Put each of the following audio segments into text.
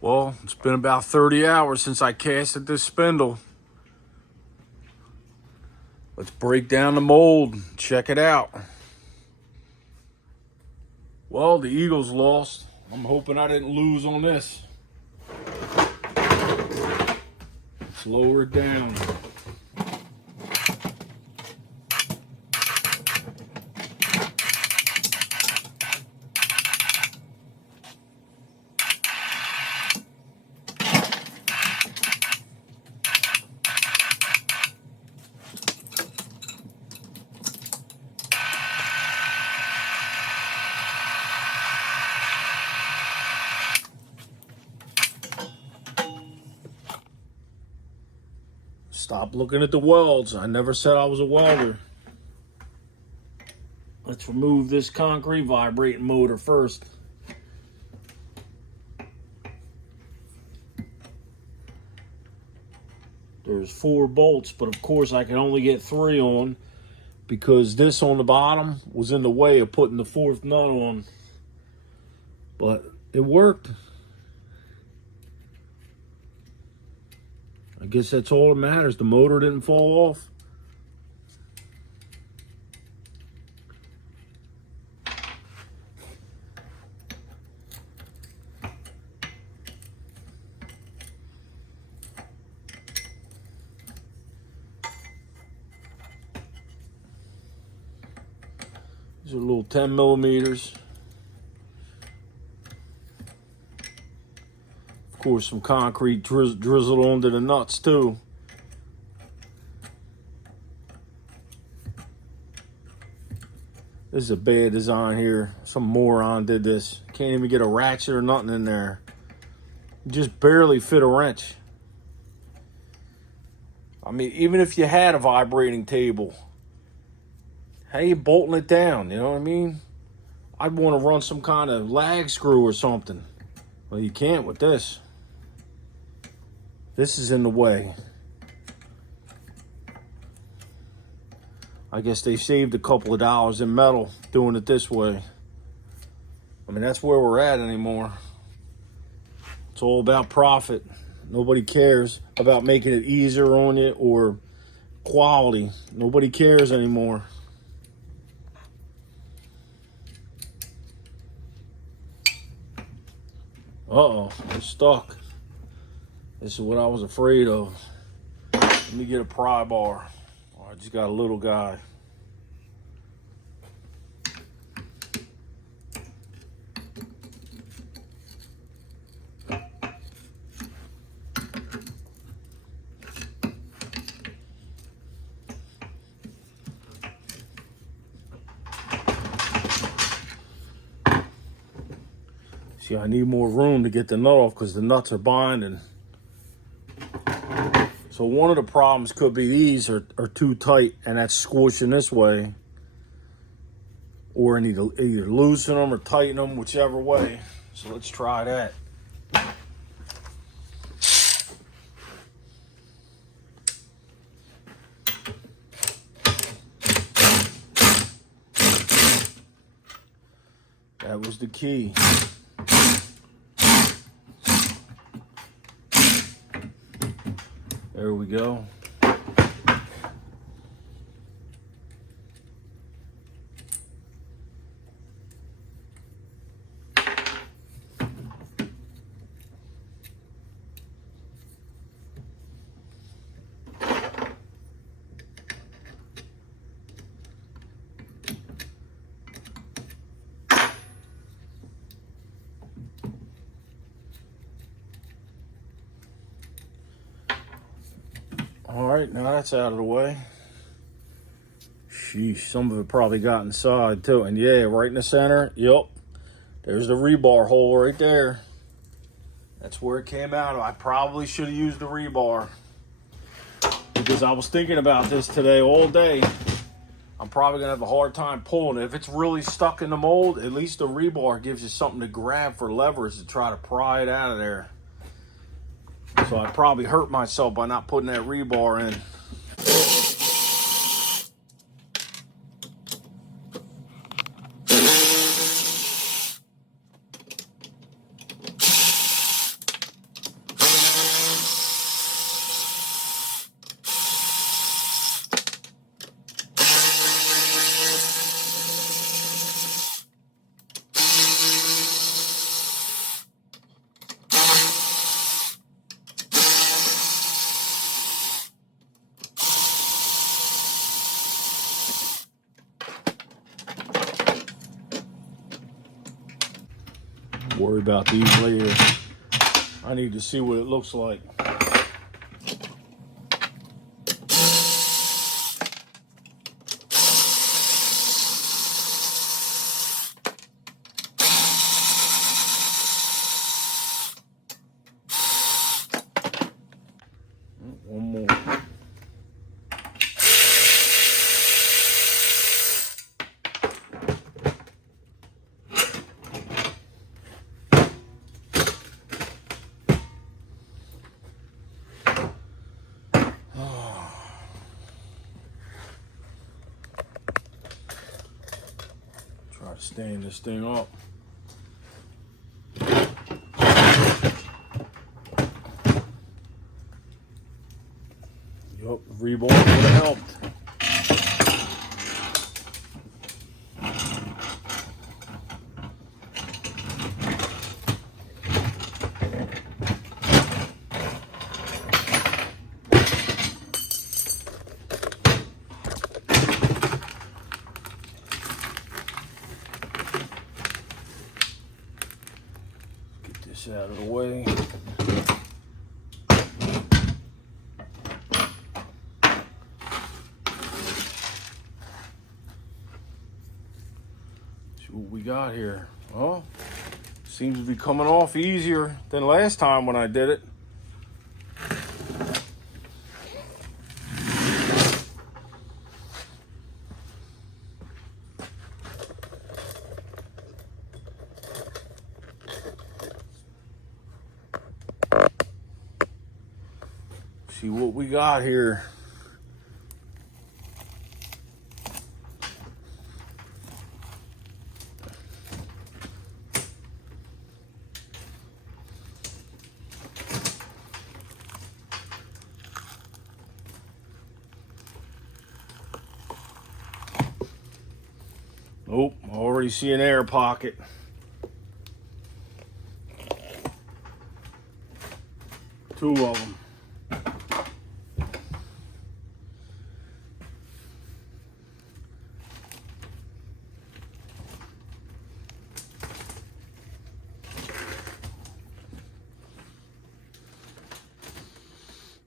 Well, it's been about 30 hours since I casted this spindle. Let's break down the mold, check it out. Well, the Eagles lost. I'm hoping I didn't lose on this. Let's lower it down. Stop looking at the welds. I never said I was a welder. Let's remove this concrete vibrating motor first. There's 4 bolts, but of course I can only get 3 on because this on the bottom was in the way of putting the 4th nut on. But it worked. I guess that's all that matters. The motor didn't fall off. These are little 10 millimeters. Of course, some concrete drizzled onto the nuts too. This is a bad design here. Some moron did this. Can't even get a ratchet or nothing in there. Just barely fit a wrench. I mean, even if you had a vibrating table, how you bolting it down? You know what I mean? I'd want to run some kind of lag screw or something. Well, you can't with this. This is in the way. I guess they saved a couple of dollars in metal doing it this way. I mean, that's where we're at anymore. It's all about profit. Nobody cares about making it easier on you or quality. Nobody cares anymore. Uh-oh, it's stuck. This is what I was afraid of. Let me get a pry bar. I just got a little guy. See, I need more room to get the nut off because the nuts are binding. So one of the problems could be these are too tight and that's squishing this way. Or I need to either loosen them or tighten them, whichever way. So let's try that. That was the key. There we go. All right, now that's out of the way. Sheesh, some of it probably got inside too. And yeah, right in the center, yep. There's the rebar hole right there. That's where it came out. I probably should have used the rebar because I was thinking about this today all day. I'm probably gonna have a hard time pulling it. If it's really stuck in the mold, at least the rebar gives you something to grab for levers to try to pry it out of there. So I probably hurt myself by not putting that rebar in. Worry about these later. I need to see what it looks like. One more. Try to stand this thing up. Yup, rebar would have helped. Get this out of the way. What we got here? Oh, seems to be coming off easier than last time when I did it. See what we got here. Nope, I already see an air pocket. Two of them.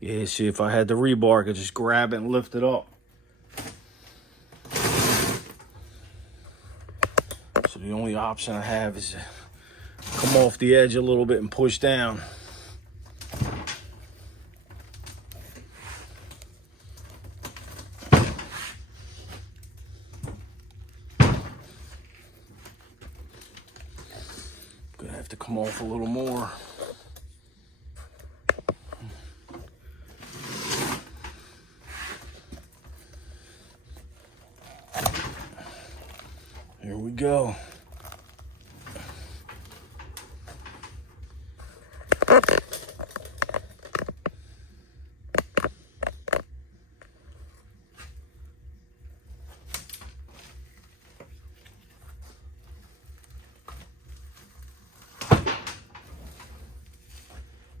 Yeah, see, if I had the rebar, I could just grab it and lift it up. So the only option I have is to come off the edge a little bit and push down. Gonna have to come off a little more. Here we go.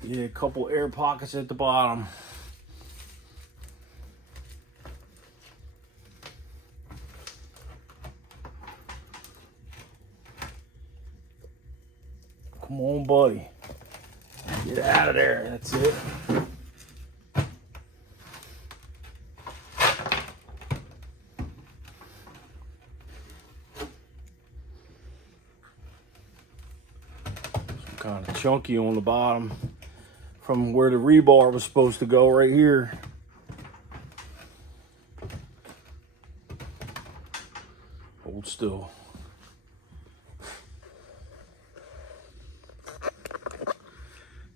Yeah, a couple air pockets at the bottom. Come on, buddy. Get out of there. That's it. Some kind of chunky on the bottom from where the rebar was supposed to go right here. Hold still.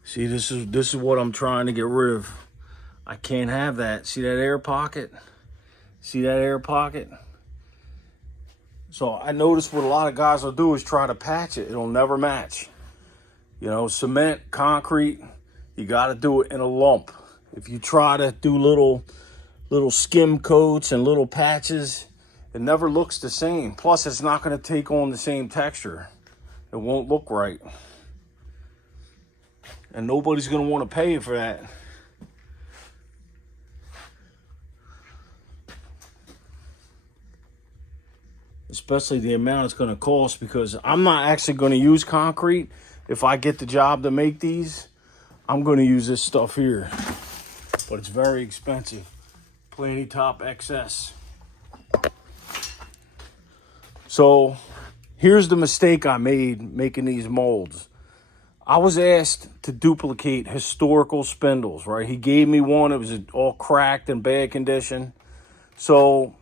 See, this is what I'm trying to get rid of. I can't have that. See that air pocket? See that air pocket? So I noticed what a lot of guys will do is try to patch it. It'll never match. You know, cement, concrete, you got to do it in a lump. If you try to do little skim coats and little patches, it never looks the same. Plus, it's not going to take on the same texture. It won't look right. And nobody's going to want to pay for that. especially the amount it's going to cost, because I'm not actually going to use concrete. If I get the job to make these, I'm going to use this stuff here, but it's very expensive. Planty Top XS. So here's the mistake I made making these molds. I was asked to duplicate historical spindles, right? He gave me one. It was all cracked and bad condition. So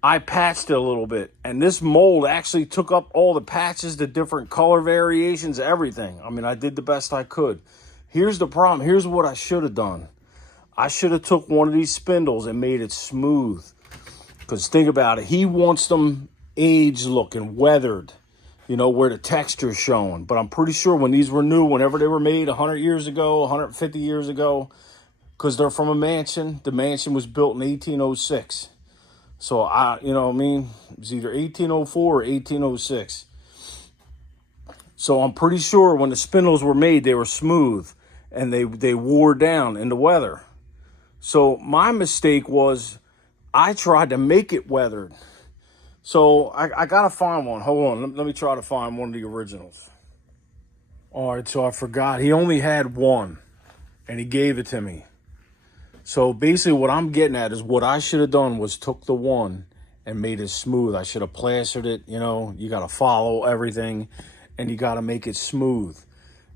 I patched it a little bit. And this mold actually took up all the patches, the different color variations, everything. I mean, I did the best I could. Here's the problem. Here's what I should have done. I should have took one of these spindles and made it smooth. Because think about it. He wants them aged looking, weathered. You know, where the texture's showing. But I'm pretty sure when these were new, whenever they were made 100 years ago, 150 years ago, because they're from a mansion, the mansion was built in 1806. So, you know what I mean? It was either 1804 or 1806. So I'm pretty sure when the spindles were made, they were smooth and they wore down in the weather. So my mistake was I tried to make it weathered. So I got to find one. Hold on. Let me try to find one of the originals. All right, so I forgot. He only had one, and he gave it to me. So basically what I'm getting at is what I should have done was took the one and made it smooth. I should have plastered it. You know, you got to follow everything, and you got to make it smooth.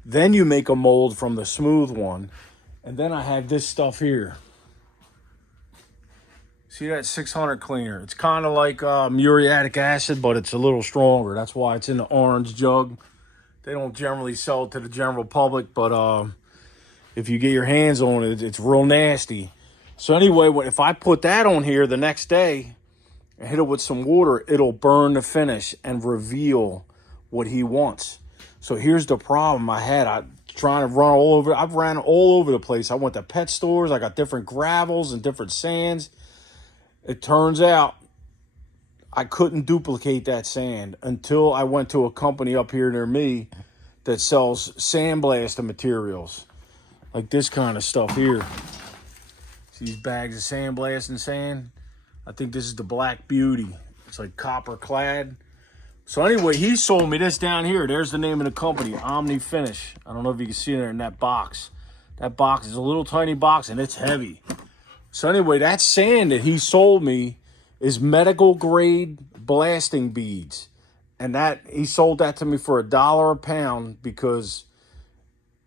Then you make a mold from the smooth one, and then I have this stuff here. See that 600 cleaner? It's kind of like muriatic acid, but it's a little stronger. That's why it's in the orange jug. They don't generally sell it to the general public, but if you get your hands on it, it's real nasty. So anyway, if I put that on here the next day and hit it with some water, it'll burn the finish and reveal what he wants. So here's the problem I had. I'm trying to run all over. I've ran all over the place. I went to pet stores. I got different gravels and different sands. It turns out I couldn't duplicate that sand until I went to a company up here near me that sells sandblasting materials. Like this kind of stuff here. See these bags of sandblasting sand? I think this is the Black Beauty. It's like copper clad. So anyway, he sold me this down here. There's the name of the company, Omni Finish. I don't know if you can see it there in that box. That box is a little tiny box and it's heavy. So anyway, that sand that he sold me is medical grade blasting beads. And that he sold that to me for $1 a pound because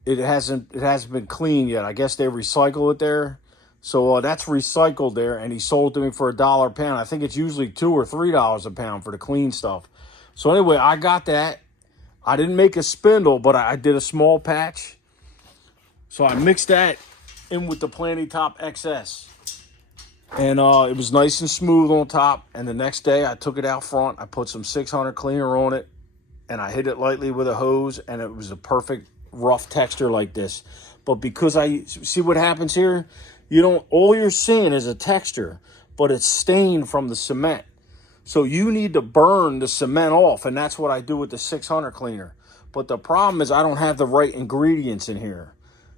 it hasn't been cleaned yet. I guess they recycle it there. So that's recycled there, and he sold it to me for $1 a pound. I think it's usually $2 or $3 a pound for the clean stuff. So anyway, I got that. I didn't make a spindle, but I did a small patch. So I mixed that in with the Planty Top XS. And it was nice and smooth on top. And the next day I took it out front. I put some 600 cleaner on it. And I hit it lightly with a hose. And it was a perfect rough texture like this. But because I see what happens here, all you're seeing is a texture. But it's stained from the cement. So you need to burn the cement off. And that's what I do with the 600 cleaner. But the problem is I don't have the right ingredients in here.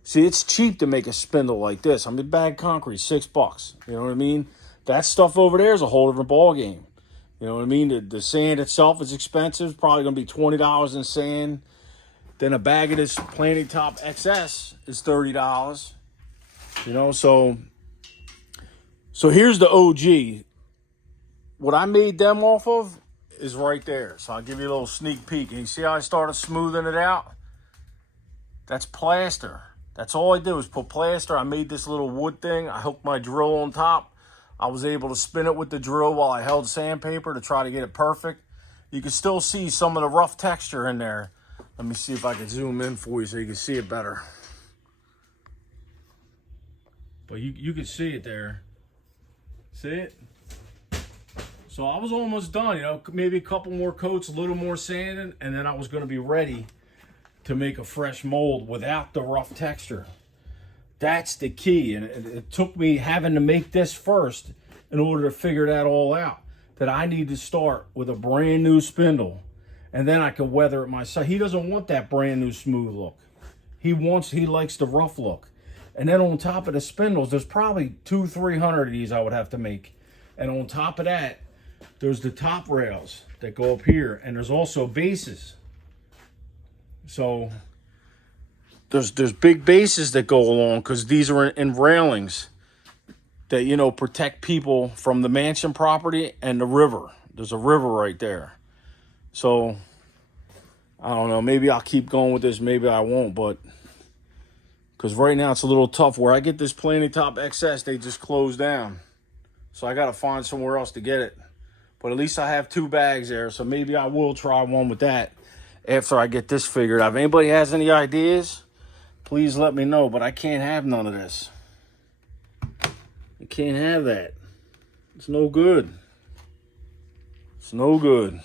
See, it's cheap to make a spindle like this. I mean, bag concrete, $6. You know what I mean? That stuff over there is a whole different ball game. You know what I mean? The sand itself is expensive. It's probably going to be $20 in sand. Then a bag of this Planty Top XS is $30. You know, so here's the OG. What I made them off of is right there. So I'll give you a little sneak peek. And you see how I started smoothing it out? That's plaster. That's all I did was put plaster. I made this little wood thing. I hooked my drill on top. I was able to spin it with the drill while I held sandpaper to try to get it perfect. You can still see some of the rough texture in there. Let me see if I can zoom in for you so you can see it better. But you can see it there. See it? So I was almost done, you know, maybe a couple more coats, a little more sanding, and then I was going to be ready to make a fresh mold without the rough texture. That's the key. And it took me having to make this first in order to figure that all out. That I need to start with a brand new spindle and then I can weather it myself. He doesn't want that brand new smooth look. He likes the rough look. And then on top of the spindles, there's probably 200-300 of these I would have to make. And on top of that, there's the top rails that go up here, and there's also bases. So there's big bases that go along, because these are in railings that, you know, protect people from the mansion property and the river. There's a river right there. So I don't know, maybe I'll keep going with this, maybe I won't, but because right now it's a little tough. Where I get this Planty Top XS, they just closed down. So I got to find somewhere else to get it. But at least I have 2 bags there, so maybe I will try one with that after I get this figured out. If anybody has any ideas, please let me know, but I can't have none of this. I can't have that. It's no good. It's no good.